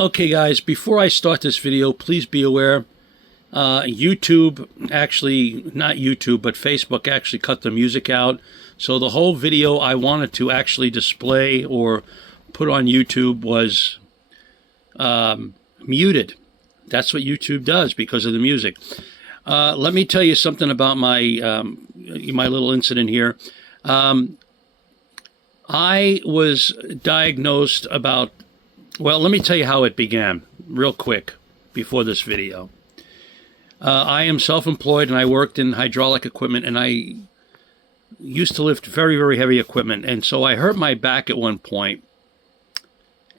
Okay, guys, before I start this video, please be aware YouTube actually, not YouTube, but Facebook actually cut the music out. So the whole video I wanted to actually display or put on YouTube was muted. That's what YouTube does because of the music. Let me tell you something about my little incident here. I was diagnosed about, well, let me tell you how it began real quick before this video. I am self-employed and I worked in hydraulic equipment, and I used to lift very, very heavy equipment. And so I hurt my back at one point,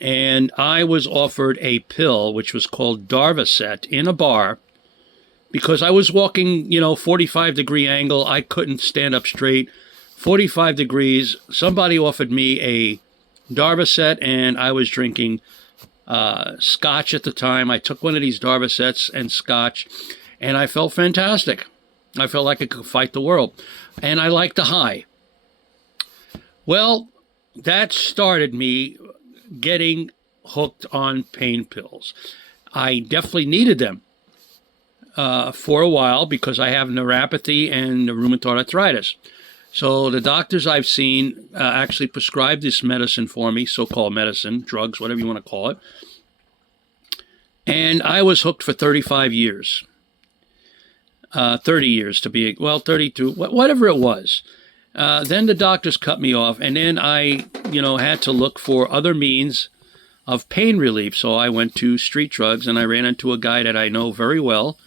and I was offered a pill which was called Darvocet in a bar because I was walking, 45-degree angle. I couldn't stand up straight. 45 degrees. Somebody offered me a Darvocet, and I was drinking scotch at the time. I took one of these Darvocets and scotch, and I felt fantastic. I felt like I could fight the world, and I liked the high. Well, that started me getting hooked on pain pills. I definitely needed them for a while because I have neuropathy and rheumatoid arthritis. So the doctors I've seen actually prescribed this medicine for me, so-called medicine, drugs, whatever you want to call it. And I was hooked for 35 years. 30 years to be, well, 32, whatever it was. Then the doctors cut me off, and then I, had to look for other means of pain relief. So I went to street drugs, and I ran into a guy that I know very well,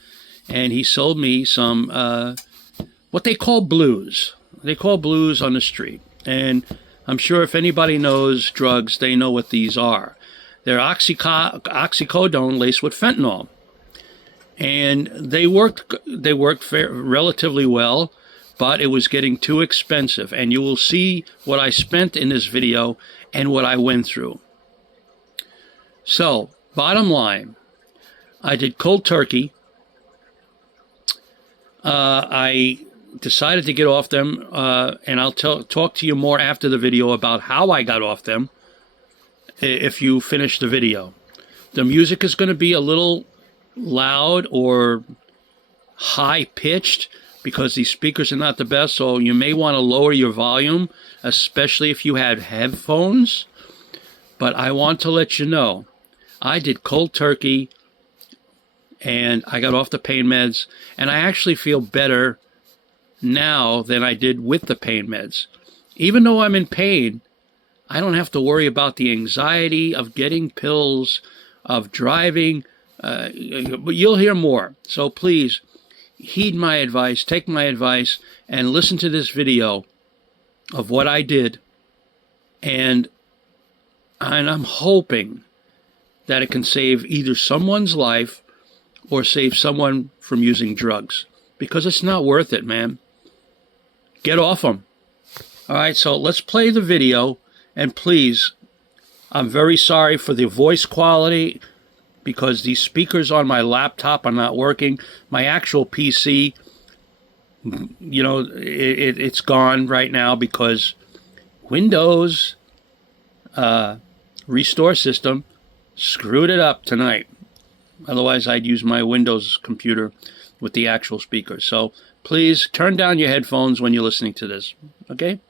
and he sold me some, what they call blues. They call blues on the street. And I'm sure if anybody knows drugs, they know what these are. They're oxycodone laced with fentanyl. And they worked relatively well, but it was getting too expensive. And you will see what I spent in this video and what I went through. So, bottom line, I did cold turkey. I decided to get off them, and I'll talk to you more after the video about how I got off them if you finish the video. The music is going to be a little loud or high-pitched because these speakers are not the best, so you may want to lower your volume, especially if you have headphones. But I want to let you know, I did cold turkey, and I got off the pain meds, and I actually feel better now than I did with the pain meds. Even though I'm in pain, I don't have to worry about the anxiety of getting pills, of driving. But you'll hear more. So please heed my advice, take my advice, and listen to this video of what I did. And I'm hoping that it can save either someone's life or save someone from using drugs, because it's not worth it, man. Get off them. All right, so let's play the video. And please, I'm very sorry for the voice quality because these speakers on my laptop are not working. My actual PC, it's gone right now because Windows Restore System screwed it up tonight. Otherwise, I'd use my Windows computer with the actual speaker. So please turn down your headphones when you're listening to this, okay?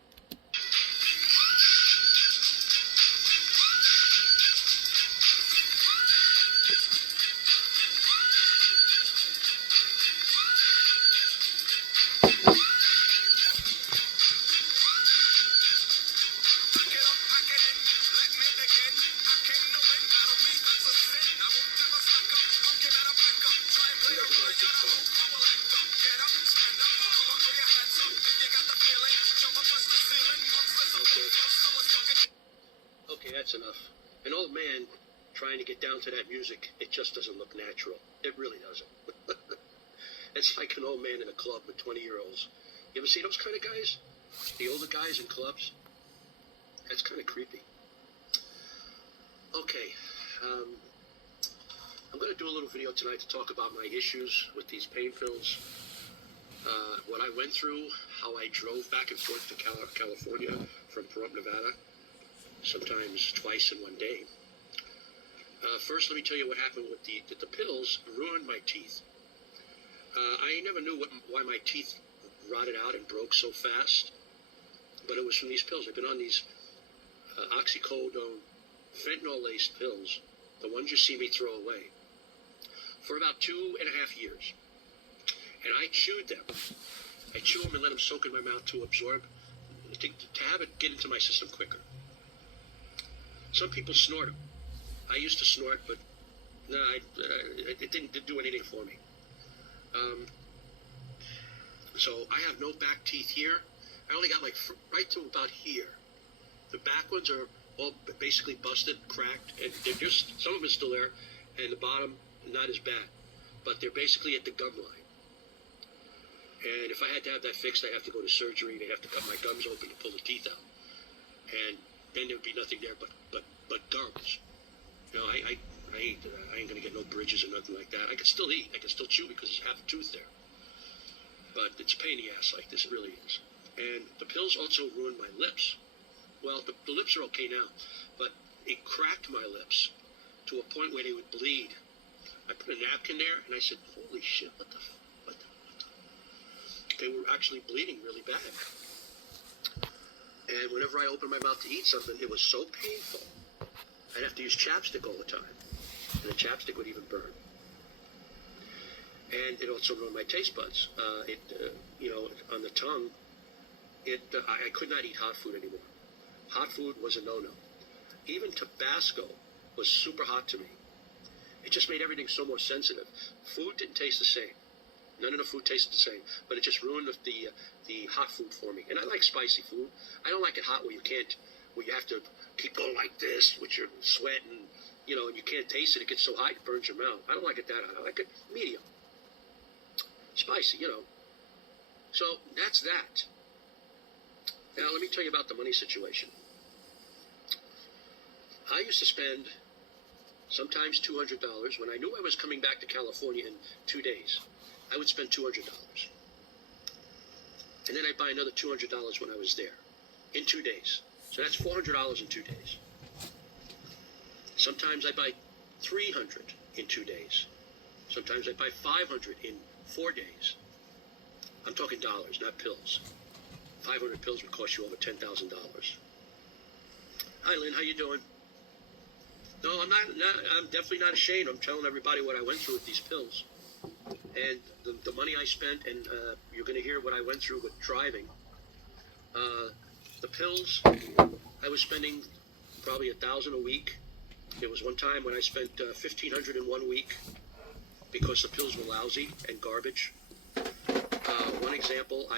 Okay, that's enough. An old man trying to get down to that music, it just doesn't look natural. It really doesn't. It's like an old man in a club with 20-year-olds. You ever see those kind of guys? The older guys in clubs? That's kind of creepy. Okay, I'm going to do a little video tonight to talk about my issues with these pain pills, what I went through, how I drove back and forth to California from Pahrump, Nevada, sometimes twice in one day. First, let me tell you what happened with the pills ruined my teeth. I never knew why my teeth rotted out and broke so fast, but it was from these pills. I've been on these oxycodone, fentanyl-laced pills, the ones you see me throw away, for about 2.5 years. And I chewed them. I chew them and let them soak in my mouth to absorb, to have it get into my system quicker. Some people snort them. I used to snort, but no, it didn't do anything for me. So I have no back teeth here. I only got like right to about here. The back ones are all basically busted, cracked, and they're just, some of them are still there, and the bottom not as bad, but they're basically at the gum line. And if I had to have that fixed, I'd have to go to surgery. They'd have to cut my gums open to pull the teeth out, and then there'd be nothing there but gums. You know, I ain't gonna get no bridges or nothing like that. I can still eat. I can still chew because there's half a tooth there. But it's a pain in the ass like this. It really is. And the pills also ruined my lips. Well, the lips are okay now, but it cracked my lips to a point where they would bleed. I put a napkin there, and I said, "Holy shit! What the?" They were actually bleeding really bad. And whenever I opened my mouth to eat something, it was so painful. I'd have to use chapstick all the time, and the chapstick would even burn. And it also ruined my taste buds. On the tongue, I could not eat hot food anymore. Hot food was a no-no. Even Tabasco was super hot to me. It just made everything so more sensitive. Food didn't taste the same. None of the food tasted the same, but it just ruined the hot food for me. And I like spicy food. I don't like it hot where you have to keep going like this with your sweat and you can't taste it. It gets so hot it burns your mouth. I don't like it that hot. I like it medium. Spicy, So that's that. Now let me tell you about the money situation. I used to spend sometimes $200 when I knew I was coming back to California in 2 days. I would spend $200. And then I'd buy another $200 when I was there in 2 days. So that's $400 in 2 days. Sometimes I buy $300 in 2 days. Sometimes I buy $500 in 4 days. I'm talking dollars, not pills. 500 pills would cost you over $10,000. Hi, Lynn. How you doing? No, I'm definitely not ashamed. I'm telling everybody what I went through with these pills. And the money I spent, and you're going to hear what I went through with driving. The pills, I was spending probably $1,000 a week. There was one time when I spent $1,500 in 1 week because the pills were lousy and garbage. One example,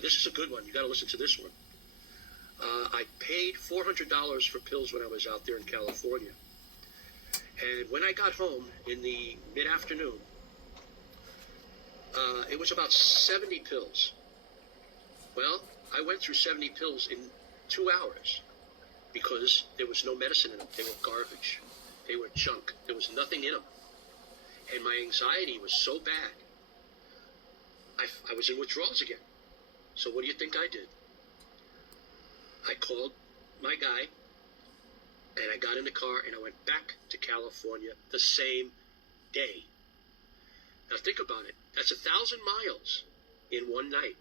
this is a good one. You got to listen to this one. I paid $400 for pills when I was out there in California. And when I got home in the mid-afternoon, it was about 70 pills. Well, I went through 70 pills in 2 hours because there was no medicine in them. They were garbage. They were junk. There was nothing in them. And my anxiety was so bad, I was in withdrawals again. So what do you think I did? I called my guy, and I got in the car, and I went back to California the same day. Now think about it. That's 1,000 miles in one night.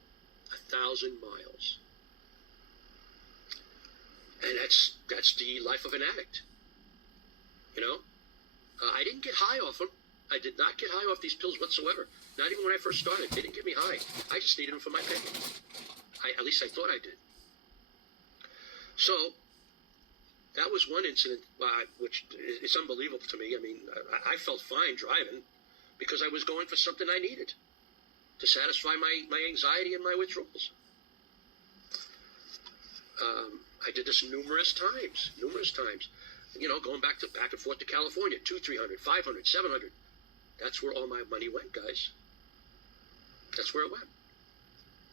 1,000 miles. And that's the life of an addict. I didn't get high off them. I did not get high off these pills whatsoever. Not even when I first started. They didn't get me high. I just needed them for my pain. At least I thought I did. So that was one incident, which is unbelievable to me. I mean, I felt fine driving because I was going for something I needed to satisfy my anxiety and my withdrawals. I did this numerous times. Going back and forth to California, $200, $300, $500, $700. That's where all my money went, guys. That's where it went.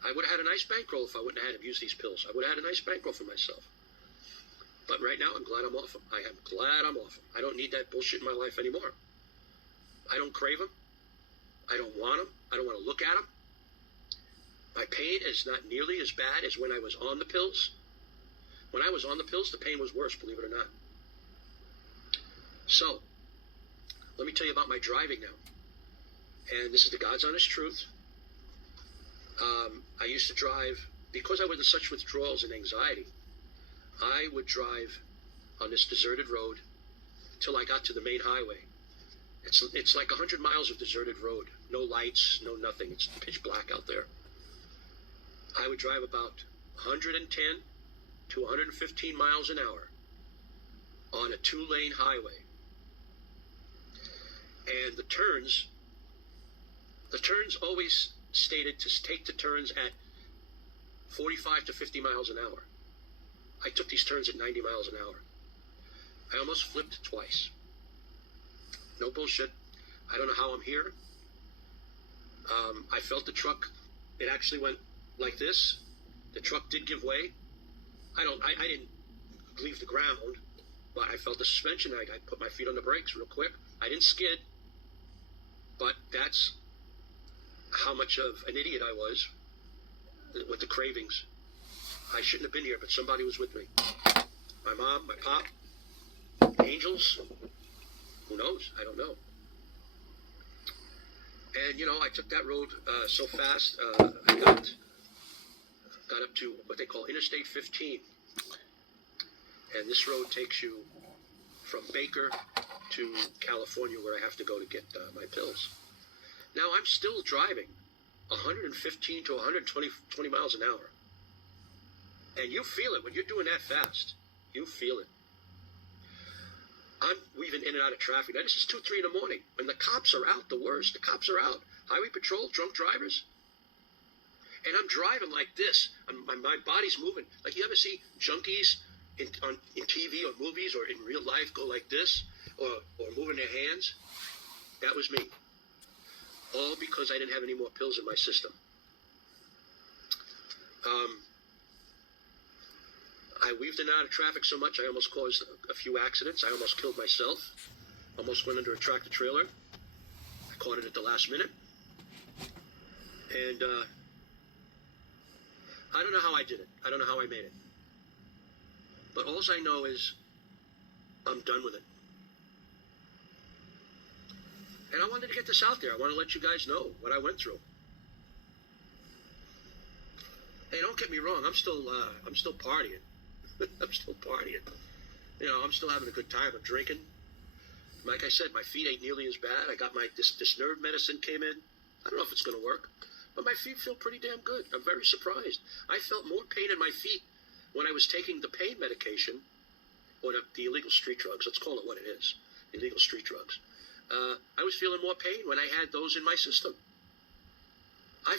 I would have had a nice bankroll if I wouldn't have had to use these pills. I would have had a nice bankroll for myself. But right now, I'm glad I'm off them. I am glad I'm off them. I don't need that bullshit in my life anymore. I don't crave them. I don't want them. I don't want to look at them. My pain is not nearly as bad as when I was on the pills. When I was on the pills, the pain was worse, believe it or not. So, let me tell you about my driving now. And this is the God's honest truth. I used to drive, because I was in such withdrawals and anxiety, I would drive on this deserted road till I got to the main highway. It's like 100 miles of deserted road. No lights, no nothing. It's pitch black out there. I would drive about 110 to 115 miles an hour on a 2-lane highway. And the turns always stated to take the turns at 45 to 50 miles an hour. I took these turns at 90 miles an hour. I almost flipped twice. No bullshit. I don't know how I'm here. I felt the truck. It actually went like this. The truck did give way. I didn't leave the ground, but I felt the suspension. I put my feet on the brakes real quick. I didn't skid, but that's how much of an idiot I was with the cravings. I shouldn't have been here, but somebody was with me. My mom, my pop, angels, who knows? I don't know. And, I took that road so fast, I got up to what they call Interstate 15. And this road takes you from Baker to California, where I have to go to get my pills. Now, I'm still driving 115 to 120 miles an hour. And you feel it when you're doing that fast. You feel it. I'm weaving in and out of traffic. Now, this is 2, 3 in the morning. When the cops are out, the worst. The cops are out. Highway patrol, drunk drivers. And I'm driving like this. My body's moving. Like, you ever see junkies in TV or movies or in real life go like this? Or moving their hands? That was me. All because I didn't have any more pills in my system. I weaved in and out of traffic so much, I almost caused a few accidents. I almost killed myself. Almost went under a tractor trailer. I caught it at the last minute. And I don't know how I did it. I don't know how I made it. But all I know is I'm done with it. And I wanted to get this out there. I want to let you guys know what I went through. Hey, don't get me wrong. I'm still partying. I'm still partying. I'm still having a good time. I'm drinking. Like I said, my feet ain't nearly as bad. I got this nerve medicine came in. I don't know if it's going to work, but my feet feel pretty damn good. I'm very surprised. I felt more pain in my feet when I was taking the pain medication, or the illegal street drugs. Let's call it what it is. Illegal street drugs. I was feeling more pain when I had those in my system. I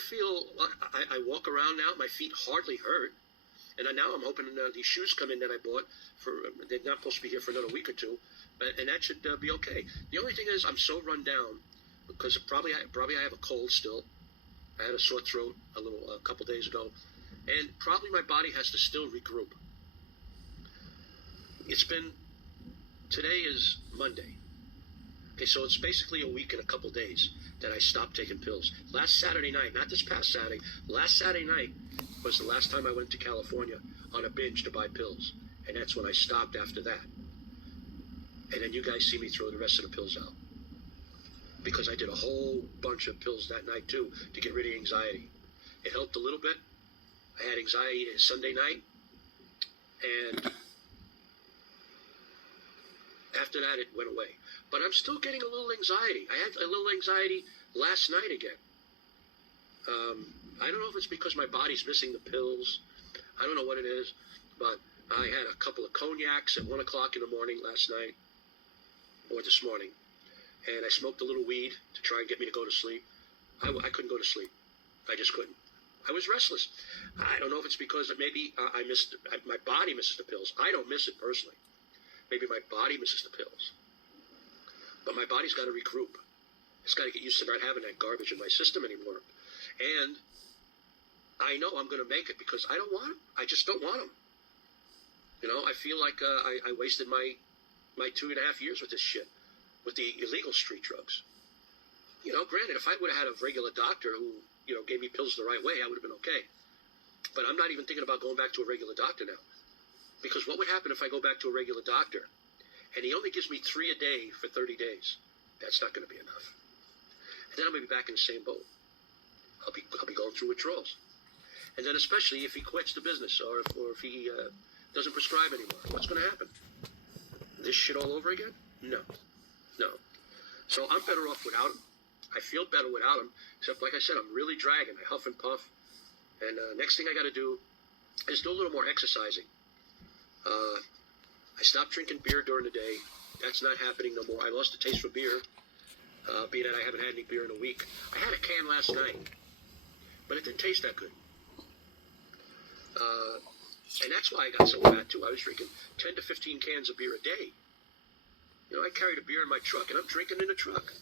walk around now, my feet hardly hurt. And now I'm hoping these shoes come in that I bought they're not supposed to be here for another week or two, and that should be okay. The only thing is I'm so run down because probably I have a cold still. I had a sore throat a couple days ago, and probably my body has to still regroup. Today is Monday. Okay, so it's basically a week and a couple days that I stopped taking pills. Last Saturday night, not this past Saturday, last Saturday night was the last time I went to California on a binge to buy pills. And that's when I stopped after that. And then you guys see me throw the rest of the pills out. Because I did a whole bunch of pills that night too to get rid of anxiety. It helped a little bit. I had anxiety Sunday night. And after that, it went away. But I'm still getting a little anxiety. I had a little anxiety last night again. I don't know if it's because my body's missing the pills. I don't know what it is. But I had a couple of cognacs at 1 o'clock in the morning last night. Or this morning. And I smoked a little weed to try and get me to go to sleep. I couldn't go to sleep. I just couldn't. I was restless. I don't know if it's because maybe my body misses the pills. I don't miss it personally. Maybe my body misses the pills. But my body's got to regroup. It's got to get used to not having that garbage in my system anymore. And I know I'm going to make it because I don't want them. I just don't want them. I feel like I wasted my 2.5 years with this shit, with the illegal street drugs. Granted, if I would have had a regular doctor who, gave me pills the right way, I would have been okay. But I'm not even thinking about going back to a regular doctor now. Because what would happen if I go back to a regular doctor and he only gives me 3 a day for 30 days? That's not going to be enough. And then I'm going to be back in the same boat. I'll be going through withdrawals. And then especially if he quits the business or if he doesn't prescribe anymore, what's going to happen? This shit all over again? No. So I'm better off without him. I feel better without him, except like I said, I'm really dragging. I huff and puff. And next thing I got to do is do a little more exercising. I stopped drinking beer during the day. That's not happening no more. I lost the taste for beer, being that I haven't had any beer in a week. I had a can last night, but it didn't taste that good. And that's why I got so fat too. I was drinking 10 to 15 cans of beer a day. You know, I carried a beer in my truck, and I'm drinking in the truck.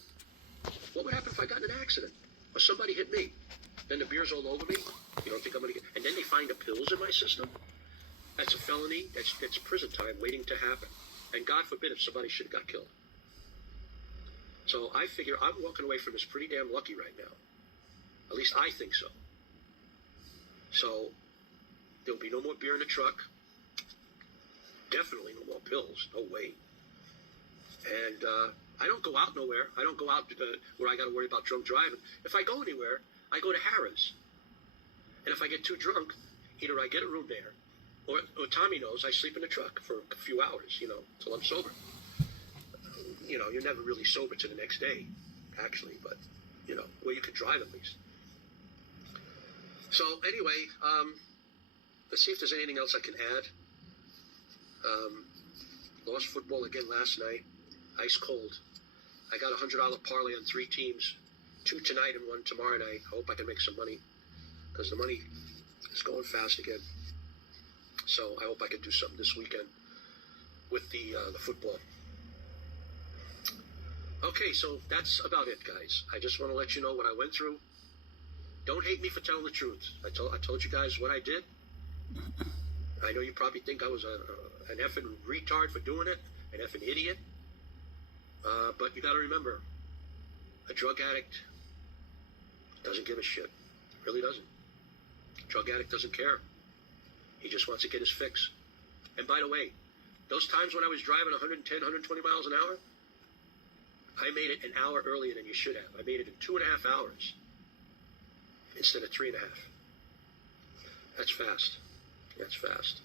What would happen if I got in an accident or somebody hit me? Then the beer's all over me. You don't think I'm going to get... And then they find the pills in my system? That's a felony. That's prison time waiting to happen. And God forbid if somebody should have got killed. So I figure I'm walking away from this pretty damn lucky right now. At least I think so. So there'll be no more beer in the truck. Definitely no more pills. No way. And I don't go out nowhere. I don't go out where I got to worry about drunk driving. If I go anywhere, I go to Harrah's. And if I get too drunk, either I get a room there, or Tommy knows I sleep in the truck for a few hours, you know, till I'm sober. You know, you're never really sober to the next day, actually, but, you know, well, you can drive at least. So, anyway, let's see if there's anything else I can add. Lost football again last night. Ice cold. I got a $100 parlay on 3 teams. 2 tonight and 1 tomorrow night. I hope I can make some money, because the money is going fast again. So I hope I can do something this weekend with the football. Okay, so that's about it, guys. I just want to let you know what I went through. Don't hate me for telling the truth. I told you guys what I did. I know you probably think I was an effing retard for doing it, an effing idiot. But you got to remember, a drug addict doesn't give a shit. Really doesn't. A drug addict doesn't care. He just wants to get his fix. And by the way, those times when I was driving 110, 120 miles an hour, I made it an hour earlier than you should have. I made it in 2.5 hours instead of 3.5. That's fast. That's fast.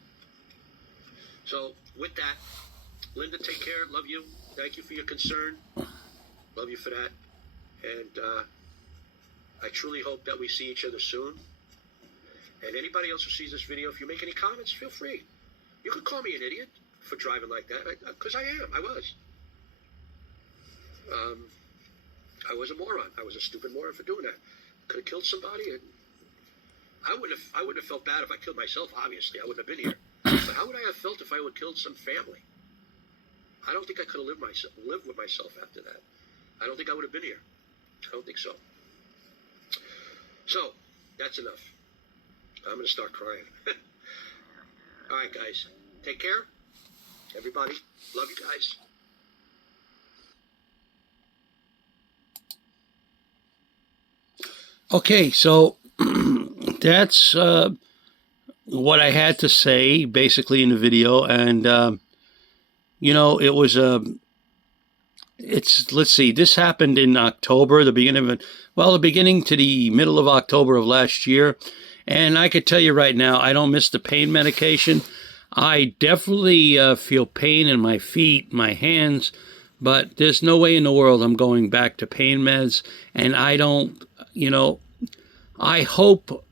So with that, Linda, take care. Love you. Thank you for your concern. Love you for that. And I truly hope that we see each other soon. And anybody else who sees this video, if you make any comments, feel free. You can call me an idiot for driving like that, because I am. I was. I was a moron. I was a stupid moron for doing that. Could have killed somebody, and I wouldn't have felt bad if I killed myself. Obviously, I wouldn't have been here. But how would I have felt if I would have killed some family? I don't think I could have lived with myself after that. I don't think I would have been here. I don't think so. So that's enough. I'm going to start crying. All right, guys. Take care. Everybody. Love you guys. Okay, so that's what I had to say basically in the video. And, you know, it was let's see, this happened in October, the beginning to the middle of October of last year. And I could tell you right now, I don't miss the pain medication. I definitely feel pain in my feet, my hands, but there's no way in the world I'm going back to pain meds. And I don't, you know, I hope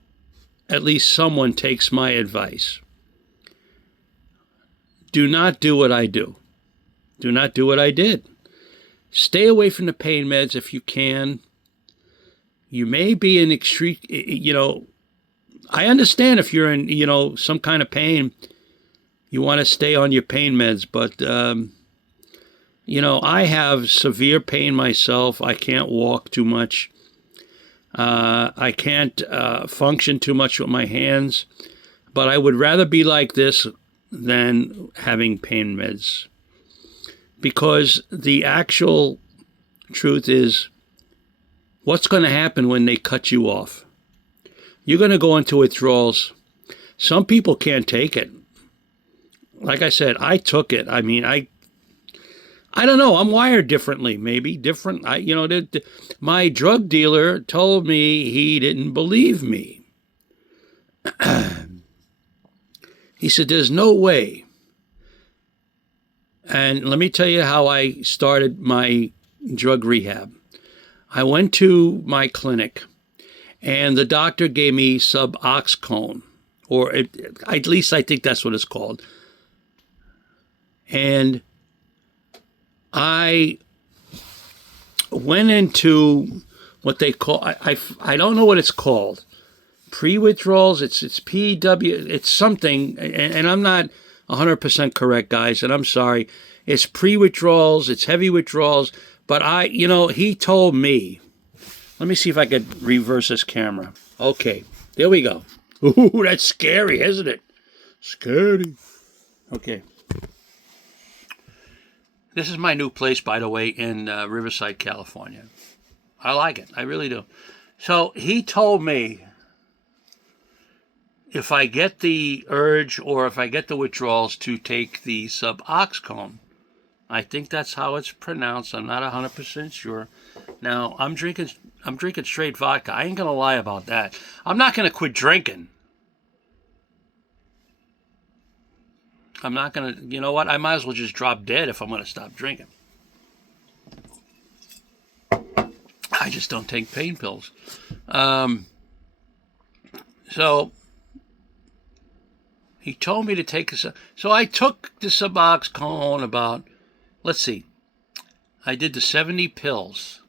at least someone takes my advice. Do not do what I do. Do not do what I did. Stay away from the pain meds if you can. You may be in extreme, you know, I understand if you're in, you know, some kind of pain, you want to stay on your pain meds, but, you know, I have severe pain myself. I can't walk too much. I can't function too much with my hands, but I would rather be like this than having pain meds. Because the actual truth is, what's going to happen when they cut you off? You're going to go into withdrawals. Some people can't take it. Like I said, I took it. I mean, I don't know. I'm wired differently, maybe different. My drug dealer told me he didn't believe me. He said, "There's no way." And let me tell you how I started my drug rehab. I went to my clinic, and the doctor gave me Suboxone, at least I think that's what it's called. And I went into what they call, I don't know what it's called. Pre-withdrawals, it's PW, it's something, and I'm not 100% correct, guys, and I'm sorry. It's pre-withdrawals, it's heavy withdrawals, but he told me, let me see if I could reverse this camera. Okay, there we go. Ooh, that's scary, isn't it? Scary. Okay. This is my new place, by the way, in Riverside, California. I like it. I really do. So he told me if I get the urge or if I get the withdrawals to take the Suboxone. I think that's how it's pronounced. I'm not 100% sure. Now, I'm drinking straight vodka. I ain't going to lie about that. I'm not going to quit drinking. I'm not going to, you know what? I might as well just drop dead if I'm going to stop drinking. I just don't take pain pills. So he told me to take so I took the Suboxone about, let's see, I did the 70 pills.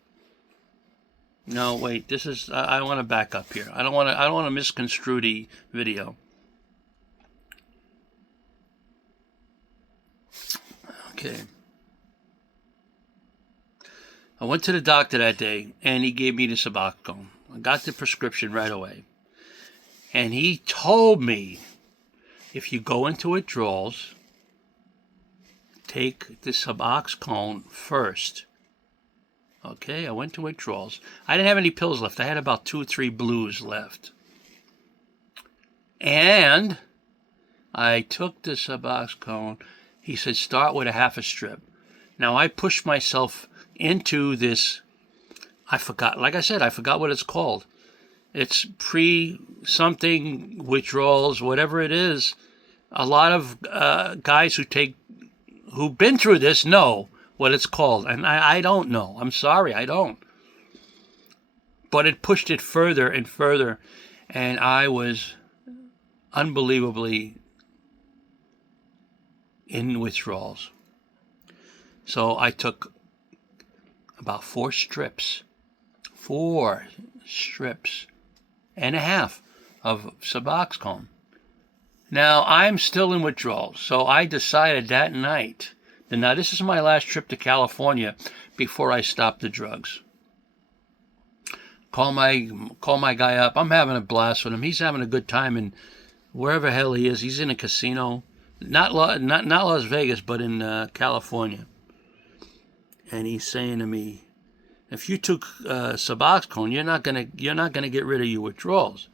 No, wait, this is, I want to back up here. I don't want to misconstrue the video. Okay. I went to the doctor that day, and he gave me the Suboxone. I got the prescription right away. And he told me, if you go into withdrawals, take the Suboxone first. Okay, I went to withdrawals. I didn't have any pills left. I had about 2 or 3 blues left. And I took the Suboxone. He said, start with a half a strip. Now, I pushed myself into this, I forgot what it's called. It's pre-something withdrawals, whatever it is. A lot of guys who've been through this know what it's called. And I don't know. I'm sorry, I don't. But it pushed it further and further. And I was unbelievably in withdrawals. So I took about 4 strips and a half of Suboxone. Now, I'm still in withdrawals, so I decided that night, now this is my last trip to California before I stop the drugs. Call my guy up. I'm having a blast with him. He's having a good time in wherever hell he is. He's in a casino. Not Las Vegas, but in California. And he's saying to me, if you took Suboxone, you're not gonna get rid of your withdrawals.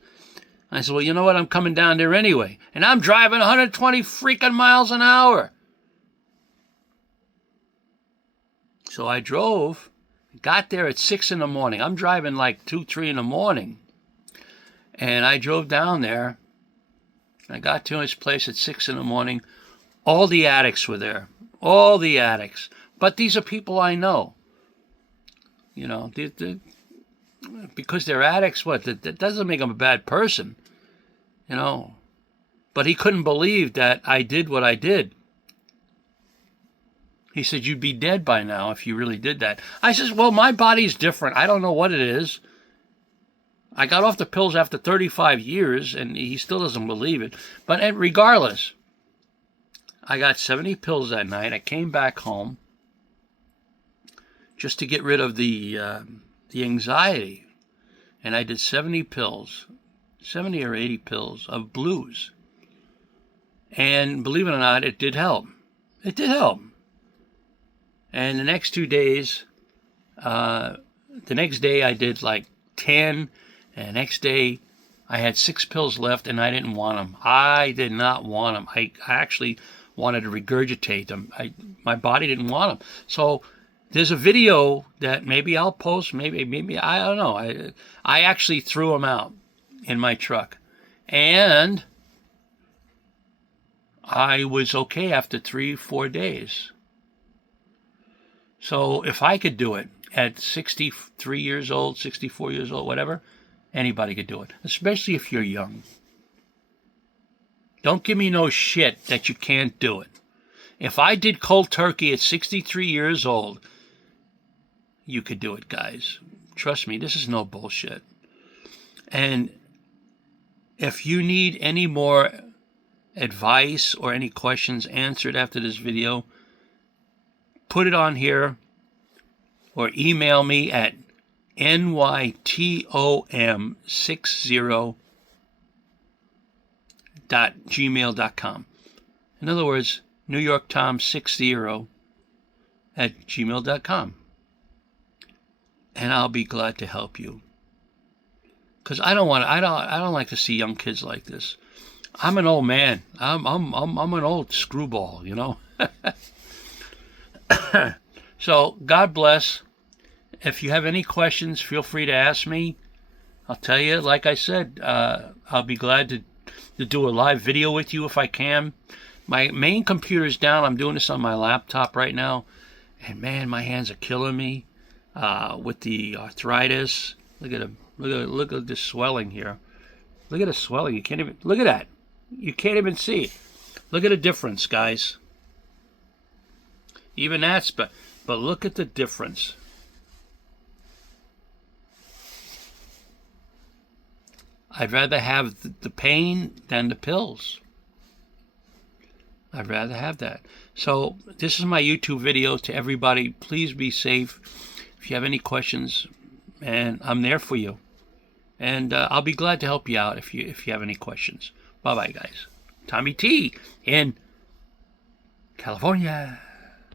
I said, well, you know what? I'm coming down there anyway, and I'm driving 120 freaking miles an hour. So I drove, got there at 6 in the morning. I'm driving like 2, 3 in the morning, and I drove down there. I got to his place at 6 in the morning. All the addicts were there. All the addicts. But these are people I know. You know, because they're addicts, that doesn't make them a bad person. You know. But he couldn't believe that I did what I did. He said, you'd be dead by now if you really did that. I says, well, my body's different. I don't know what it is. I got off the pills after 35 years, and he still doesn't believe it. But regardless, I got 70 pills that night. I came back home just to get rid of the anxiety. And I did 70 pills, 70 or 80 pills of blues. And believe it or not, it did help. It did help. And the next 2 days, the next day I did like 10. And the next day, I had 6 pills left, and I didn't want them. I did not want them. I actually wanted to regurgitate them. My body didn't want them. So there's a video that maybe I'll post, maybe I don't know. I actually threw them out in my truck, and I was okay after 3-4 days. So if I could do it at 63 years old, 64 years old, whatever, anybody could do it, especially if you're young. Don't give me no shit that you can't do it. If I did cold turkey at 63 years old, you could do it, guys. Trust me, this is no bullshit. And if you need any more advice or any questions answered after this video, put it on here or email me at nytom60@gmail.com. In other words, newyorktom60@gmail.com. And I'll be glad to help you. Because I don't like to see young kids like this. I'm an old man. I'm an old screwball, you know. So God bless. If you have any questions, feel free to ask me. I'll tell you, like I said, I'll be glad to do a live video with you if I can. My main computer's down. I'm doing this on my laptop right now, and man, my hands are killing me with the arthritis. Look at this swelling here. Look at the swelling. You can't even look at that. You can't even see it. Look at the difference, guys. Even that's but look at the difference. I'd rather have the pain than the pills. I'd rather have that. So this is my YouTube video to everybody. Please be safe. If you have any questions, and I'm there for you. And I'll be glad to help you out if you have any questions. Bye-bye, guys. Tommy T in California.